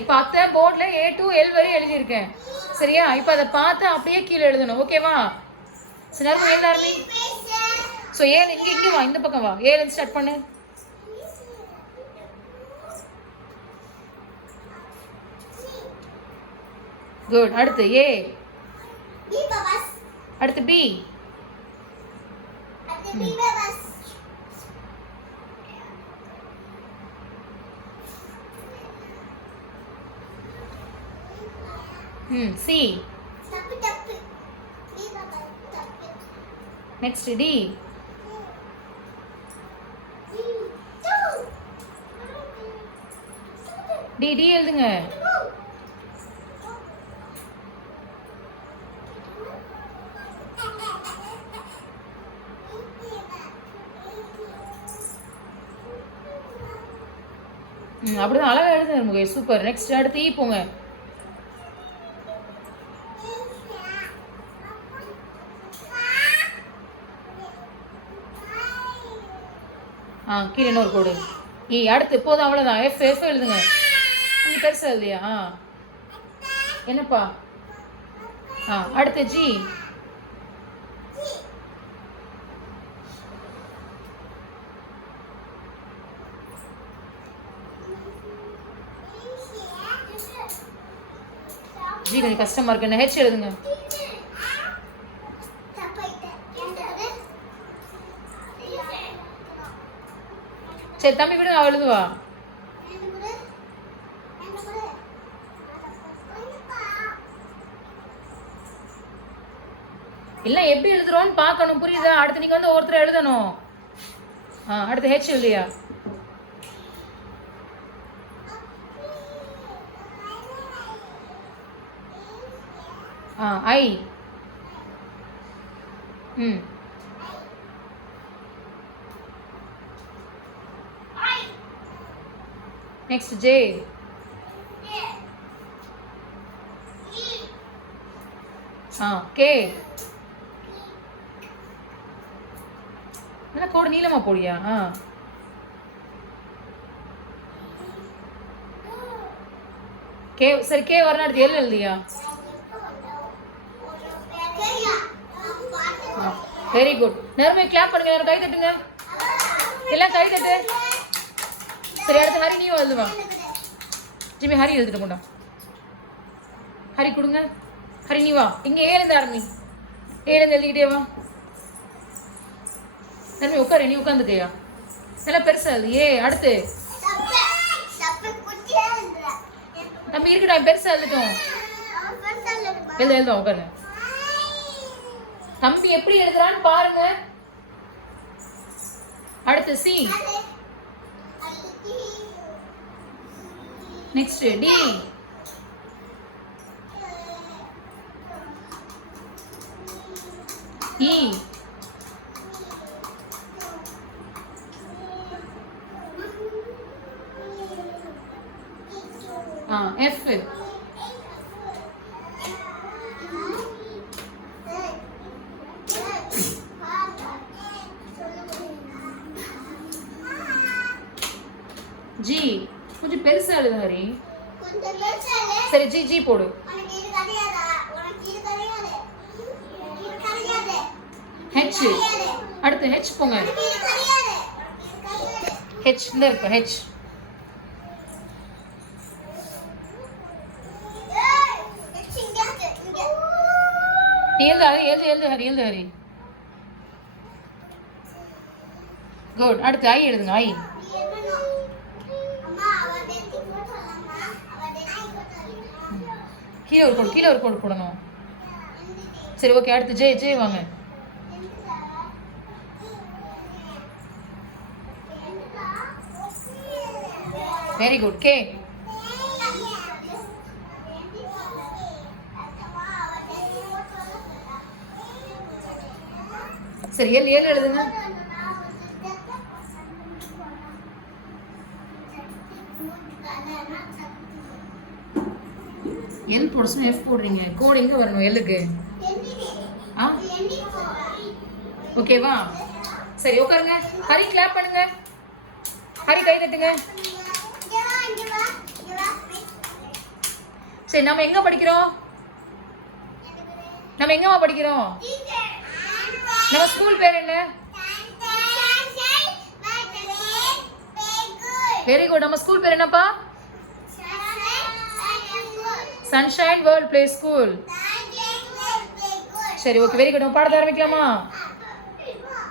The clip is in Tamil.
இப்போ அத்தை போர்டில் A to L வரை எழுதியிருக்கேன். சரியா? இப்போ அதை பார்த்து அப்படியே கீழே எழுதணும். ஓகேவா? சரி எல்லாருமே ஸோ ஏன் இங்கே வா, இந்த பக்கம் வா. ஏலேருந்து ஸ்டார்ட் பண்ணு. குட். அடுத்து A. அடுத்து B. C. Next D. D எழுதுங்க. அப்படிதான் அழகா எழுதுங்க முகேஷ். சூப்பர். நெக்ஸ்ட் அடுத்து E போங்க. கீழே இன்னொரு கோடு. அடுத்து போதும், அவ்வளோதான். F எழுதுங்க. கொஞ்சம் பெருசா இல்லையா? என்னப்பா? அடுத்து G. G கொஞ்சம் கஷ்டமா இருக்கு. என்ன H எழுதுங்க. சரி தம்பி விடு, அவ எழுதுவா. இல்ல எப்படி எழுதுறோம்னு பார்க்கணும், புரியுதா? அடுத்து நீங்க வந்து ஒருத்தர் எழுதணும். அடுத்து H இல்லையா? I. Next J. K. என்ன கோடு நீளமா போடியா? K. சரி K வரணும். அடுத்து L எழுதியா? Very good. நேரமே கிளாப் பண்ணுங்க. எல்லாரும் கை தட்டுங்க. எல்லாம் கை தட்டு. சரி அடுத்து ஹரி, நீ எழுதுவா. ஜிமி ஹரி எழுதிட்டு கொண்டா. ஹரி கொடுங்க. ஹரி நீ வா. இங்க ஏழுந்து ஆரம்பி. ஏழுந்து எழுதிக்கிட்டே வா. நன்மை உட்காரு. நீ உட்காந்துக்கையா? எல்லாம் பெருசா எழுது. அடுத்து தம்பி இருக்கட்டா, பெருசா எழுதிட்டோம். எழுதுவா உட்காரு. தம்பி எப்படி எழுதுறான்னு பாருங்க. அடுத்து C. Next D. E. F. G. கொஞ்சம் பெருசா எழுது ஹரி. சரி G போடு. H. அடுத்து H போங்க. H இந்த இருக்கு. H. எழுது ஹரி. குட். அடுத்து I எழுதுங்க. I. கீழே ஒரு கோடு போடணும். சரி ஓகே. அடுத்து J வாங்க. Very good. K. சரி L எழுதுங்க. L போட சொன்னா F போடுறீங்க. கோடு எங்க வரணும் Lக்கு? ஓகேவா? சரி உட்காருங்க. ஹரி கிளாப் பண்ணுங்க. ஹரி கை தட்டுங்க. சரி நம்ம எங்க படிக்கிறோம்? நம்ம எங்கம்மா படிக்கிறோம்? நம்ம ஸ்கூல் பேர் என்ன? Very good. நம்ம ஸ்கூல் பேர் என்னப்பா? Sunshine world play school. சரி ஓகே வெரி குட். நம்ம பாடத்தை ஆரம்பிக்கலாமா?